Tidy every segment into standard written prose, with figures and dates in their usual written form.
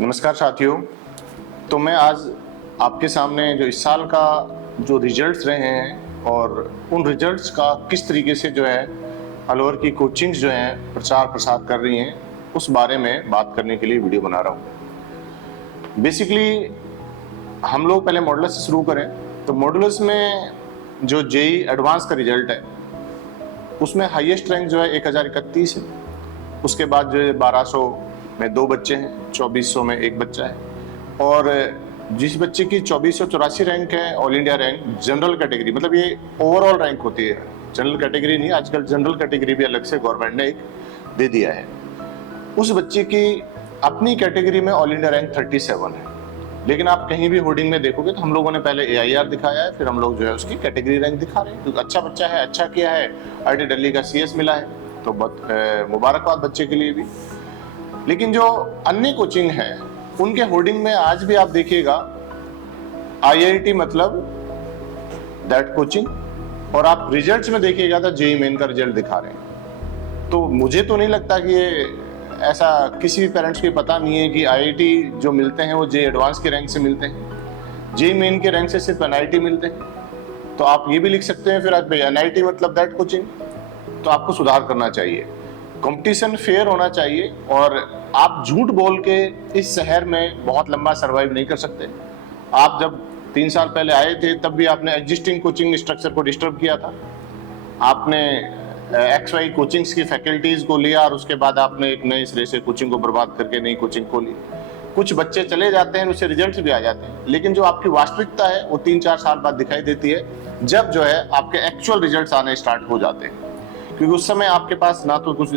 नमस्कार साथियों। तो मैं आज आपके सामने जो इस साल का जो रिजल्ट्स रहे हैं और उन रिजल्ट्स का किस तरीके से जो है अलवर की कोचिंग्स जो हैं प्रचार प्रसार कर रही हैं उस बारे में बात करने के लिए वीडियो बना रहा हूँ। बेसिकली हम लोग पहले मॉडुलस से शुरू करें तो मॉडुलस में जो जेई एडवांस का रिजल्ट है उसमें हाईएस्ट रैंक जो है 1031 है। उसके बाद जो है 1200 में 2 बच्चे हैं, 2400 में 1 बच्चा है और जिस बच्चे की 2484 रैंक है all India rank general category, मतलब ये ओवरऑल रैंक होती है, जनरल कैटेगरी नहीं, आजकल जनरल कैटेगरी भी अलग से गवर्नमेंट ने एक दे दिया है। उस बच्चे की अपनी कैटेगरी में ऑल इंडिया रैंक 37 है। लेकिन आप कहीं भी होर्डिंग में देखोगे तो हम लोगों ने पहले AIR दिखाया है, फिर हम लोग जो है उसकी कैटेगरी रैंक दिखा रहे हैं। तो अच्छा बच्चा है, अच्छा किया है, IIT दिल्ली का CS मिला है, तो बहुत मुबारकबाद बच्चे के लिए भी। लेकिन जो अन्य कोचिंग है उनके होर्डिंग में आज भी आप देखिएगा IIT मतलब दैट कोचिंग, और आप रिजल्ट्स में देखिएगा तो JEE मेन का रिजल्ट दिखा रहे हैं। तो मुझे तो नहीं लगता कि ये ऐसा किसी भी पेरेंट्स को पता नहीं है कि IIT जो मिलते हैं वो JEE एडवांस के रैंक से मिलते हैं, JEE मेन के रैंक से सिर्फ NIT मिलते हैं। तो आप ये भी लिख सकते हैं फिर भाई NIT मतलब दैट कोचिंग। तो आपको सुधार करना चाहिए, कंपटीशन फेयर होना चाहिए, और आप झूठ बोल के इस शहर में बहुत लंबा सर्वाइव नहीं कर सकते। आप जब 3 साल पहले आए थे तब भी आपने एग्जिस्टिंग कोचिंग स्ट्रक्चर को डिस्टर्ब किया था। आपने XY कोचिंग्स की फैकल्टीज को लिया और उसके बाद आपने एक नए सिरे से कोचिंग को बर्बाद करके नई कोचिंग खोली। कुछ बच्चे चले जाते हैं, उससे रिजल्ट्स भी आ जाते हैं, लेकिन जो आपकी वास्तविकता है वो 3-4 साल बाद दिखाई देती है, जब जो है आपके एक्चुअल रिजल्ट्स आने स्टार्ट हो जाते हैं। क्योंकि उस समय आपके पास ना तो कुछ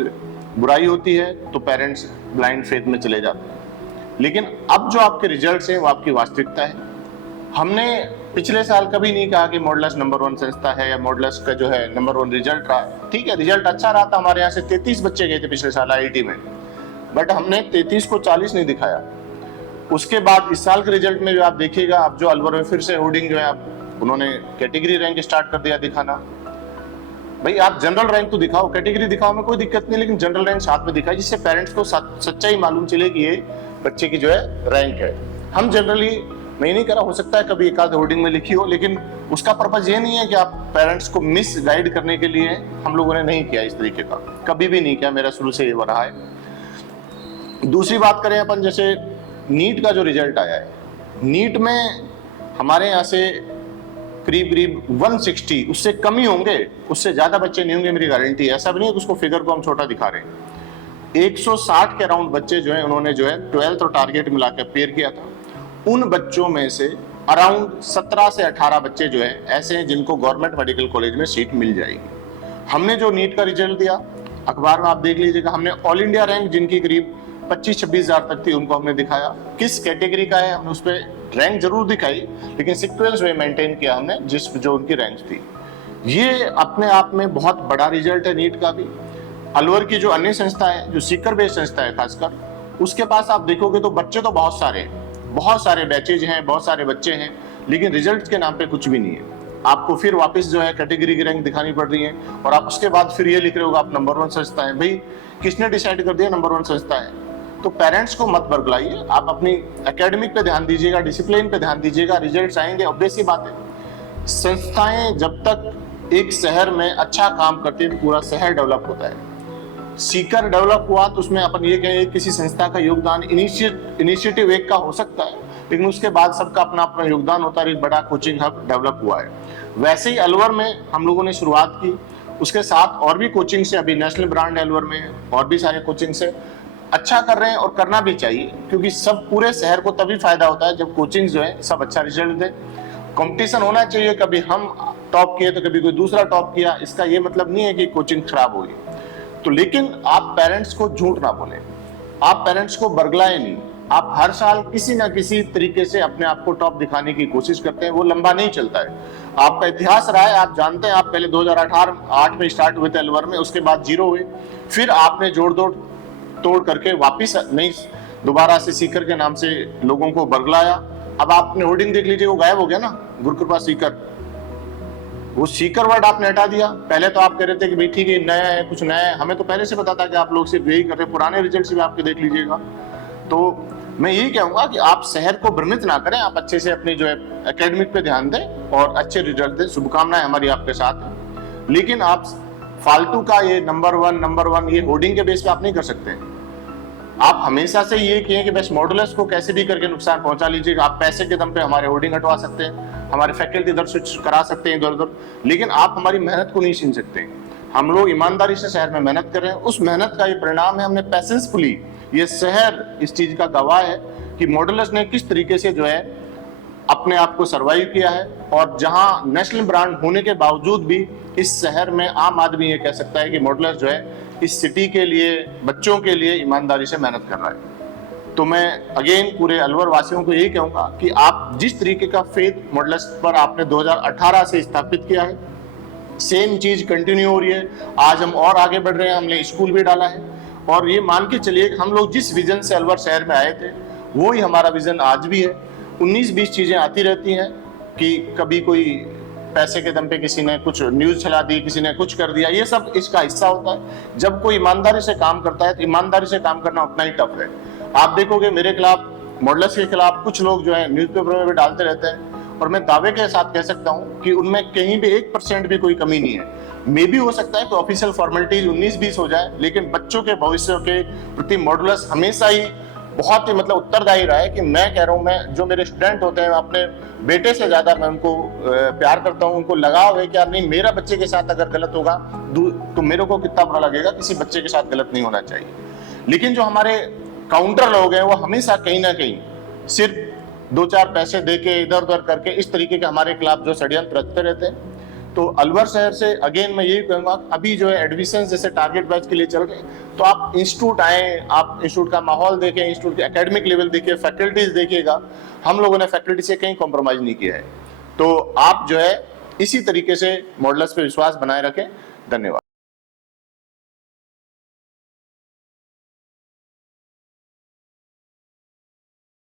बुराई होती है तो पेरेंट्स ब्लाइंड फेथ में चले जाते हैं। लेकिन अब जो आपके रिजल्ट्स हैं वो आपकी वास्तविकता है। हमने पिछले साल कभी नहीं कहा कि मॉडुलस नंबर 1 संस्था है या मॉडुलस का जो है नंबर 1 रिजल्ट रहा। ठीक है, रिजल्ट अच्छा रहा था, हमारे यहाँ से 33 बच्चे गए थे पिछले साल IIT में, बट हमने 33 को 40 नहीं दिखाया। उसके बाद इस साल के रिजल्ट में जो आप देखिएगा, अब जो अलवर में फिर से होर्डिंग जो है उन्होंने कैटेगरी रैंक स्टार्ट कर दिया दिखाना। भाई आप जनरल रैंक तो दिखाओ, कैटेगरी दिखाओ में कोई दिक्कत नहीं, लेकिन जनरल रैंक साथ में दिखाए जिससे पेरेंट्स को सच्चाई मालूम चले कि ये बच्चे की जो है रैंक है। हम जनरली मैं नहीं करा, हो सकता है कभी एक आध होर्डिंग में लिखी हो, लेकिन उसका पर्पज ये नहीं है कि आप पेरेंट्स को मिस गाइड करने के लिए। हम लोगों ने नहीं किया इस तरीके का, कभी भी नहीं किया, मेरा शुरू से ये रहा है। दूसरी बात करें अपन, जैसे नीट का जो रिजल्ट आया है, नीट में हमारे यहाँ से करीब 160, उससे कम ही होंगे, उससे ज्यादा बच्चे नहीं होंगे, मेरी गारंटी है। ऐसा भी नहीं है कि उसको फिगर को हम छोटा दिखा रहे हैं। 160 के अराउंड बच्चे जो है उन्होंने जो है 12th और टारगेट मिला के अपेयर किया था। उन बच्चों में से अराउंड 17 से 18 बच्चे जो है ऐसे हैं जिनको गवर्नमेंट मेडिकल कॉलेज में सीट मिल जाएगी। हमने जो नीट का रिजल्ट दिया, अखबार में आप देख लीजिएगा, हमने ऑल इंडिया रैंक जिनकी करीब 25-26 हजार तक थी उनको हमने दिखाया। किस कैटेगरी का है हमने उस पर रैंक जरूर दिखाई, लेकिन सीक्वेंस वे मेंटेन किया हमने जिस जो उनकी रैंक थी। ये अपने आप में बहुत बड़ा रिजल्ट है नीट का भी। अलवर की जो अन्य संस्था है, जो सीकर बेस्ड संस्था है खासकर, उसके पास आप देखोगे तो बच्चे तो बहुत सारे हैं, बहुत सारे बैचेज हैं, बहुत सारे बच्चे हैं, लेकिन रिजल्ट के नाम पे कुछ भी नहीं है। आपको फिर वापस जो है कैटेगरी की रैंक दिखानी पड़ रही है, और आप उसके बाद फिर ये लिख रहे हो आप नंबर 1 संस्था है। भाई किसने डिसाइड कर दिया नंबर 1 संस्था है? तो पेरेंट्स को मत बरगलाइए, आप अपनी एकेडमिक पे ध्यान दीजिएगा, डिसिप्लिन पे ध्यान दीजिएगा, रिजल्ट्स आएंगे। ऑब्वियस सी बात है, संस्थाएं जब तक एक शहर में अच्छा काम करती है तो पूरा शहर डेवलप होता है। सीकर डेवलप हुआ तो उसमें अपन ये कहें किसी संस्था का योगदान इनिशिएटिव एक का हो सकता है, लेकिन उसके बाद सबका अपना अपना योगदान होता है, एक बड़ा कोचिंग हब डेवलप हुआ है। वैसे ही अलवर में हम लोगों ने शुरुआत की, उसके साथ और भी कोचिंग से, अभी नेशनल ब्रांड अलवर में और भी सारे कोचिंग से अच्छा कर रहे हैं, और करना भी चाहिए, क्योंकि सब पूरे शहर को तभी फायदा होता है जब कोचिंग जो है सब अच्छा रिजल्ट दे। कंपटीशन होना चाहिए, कभी हम टॉप किए तो कभी कोई दूसरा टॉप किया, इसका ये मतलब नहीं है कि कोचिंग खराब होगी। तो लेकिन आप पेरेंट्स को झूठ ना बोलें, आप पेरेंट्स को बरगलाएं नहीं। आप हर साल किसी ना किसी तरीके से अपने आप को टॉप दिखाने की कोशिश करते हैं, वो लंबा नहीं चलता है। आपका इतिहास रहा है, आप जानते हैं, आप पहले 2008 में स्टार्ट हुए थे अलवर में, उसके बाद 0 हुए, फिर आपने जोड़ तोड़ करके वापिस नहीं दोबारा से सीकर के नाम से लोगों को बरगलाया। अब आपने होर्डिंग देख लीजिए, वो गायब हो गया ना, गुरुकृपा सीकर, वो सीकर वर्ड आपने हटा दिया। पहले तो आप कह रहे थे कि भाई ठीक है नया है, कुछ नया है, हमें तो पहले से पता था कि आप लोग सिर्फ यही कर रहे हैं, पुराने रिजल्ट्स भी आपके देख लीजिएगा। तो मैं यही कहूंगा कि आप शहर को भ्रमित ना करें, आप अच्छे से अपनी जो है एकेडमिक पे ध्यान दें और अच्छे रिजल्ट दें। शुभकामनाएं हमारी आपके साथ हैं। लेकिन आप फालतू का ये नंबर वन ये होर्डिंग के बेस पे आप नहीं कर सकते हैं। आप हमेशा से ये किए कि बस मॉडुलस को कैसे भी करके नुकसान पहुंचा लीजिएगा। आप पैसे के दम पे हमारे होर्डिंग हटवा सकते हैं, हमारे फैकल्टी इधर स्विच करा सकते हैं इधर उधर, लेकिन आप हमारी मेहनत को नहीं छीन सकते। हम लोग ईमानदारी से शहर में मेहनत कर रहे हैं, उस मेहनत का ये परिणाम है। हमने पैसेंसफुली, ये शहर इस चीज का गवाह है कि मॉडुलस ने किस तरीके से जो है अपने आप को सर्वाइव किया है, और जहां नेशनल ब्रांड होने के बावजूद भी इस शहर में आम आदमी ये कह सकता है कि मॉडुलस जो है इस सिटी के लिए, बच्चों के लिए ईमानदारी से मेहनत कर रहा है। तो मैं अगेन पूरे अलवर वासियों को यही कहूंगा कि आप जिस तरीके का फेथ मॉडुलस पर आपने 2018 से स्थापित किया है, सेम चीज कंटिन्यू हो रही है। आज हम और आगे बढ़ रहे हैं, हमने स्कूल भी डाला है, और ये मान के चलिए हम लोग जिस विजन से अलवर शहर में आए थे वो ही हमारा विजन आज भी है। 19-20 चीजें आती रहती हैं कि कभी कोई पैसे के दम पे किसी ने कुछ न्यूज चला दी, किसी ने कुछ कर दिया, ये सब इसका हिस्सा होता है। जब कोई ईमानदारी से काम करता है तो ईमानदारी से काम करना उतना ही टफ है। आप देखोगे मेरे खिलाफ, मॉडुलस के खिलाफ कुछ लोग जो है न्यूज़पेपर में भी डालते रहते हैं, और मैं दावे के साथ कह सकता हूं कि उनमें कहीं भी 1% भी कोई कमी नहीं है। मे भी हो सकता है कि ऑफिशियल फॉर्मेलिटीज 19-20 हो जाए, लेकिन बच्चों के भविष्य के प्रति मॉडुलस हमेशा ही बहुत ही मतलब उत्तरदायी रहा है। कि मैं कह रहा हूँ, मैं जो मेरे स्टूडेंट होते हैं, अपने बेटे से ज्यादा मैं उनको प्यार करता हूँ, उनको लगाव है कि यार नहीं, मेरा बच्चे के साथ अगर गलत होगा तो मेरे को कितना बुरा लगेगा, किसी बच्चे के साथ गलत नहीं होना चाहिए। लेकिन जो हमारे काउंटर लोग हैं वो हमेशा कहीं ना कहीं सिर्फ 2-4 पैसे दे के इधर उधर करके इस तरीके के हमारे खिलाफ जो षड्यंत्र रचते रहते हैं। तो अलवर शहर से अगेन मैं यही कहूंगा, अभी जो है एडमिशन जैसे टारगेट बैच के लिए चल रहे, तो आप इंस्टीट्यूट आए, आप इंस्टीट्यूट का माहौल देखें, इंस्टीट्यूट के एकेडमिक लेवल देखिए, फैकल्टीज देखिएगा। हम लोगों ने फैकल्टी से कहीं कॉम्प्रोमाइज नहीं किया है। तो आप जो है इसी तरीके से मॉडुलस पे विश्वास बनाए रखें। धन्यवाद।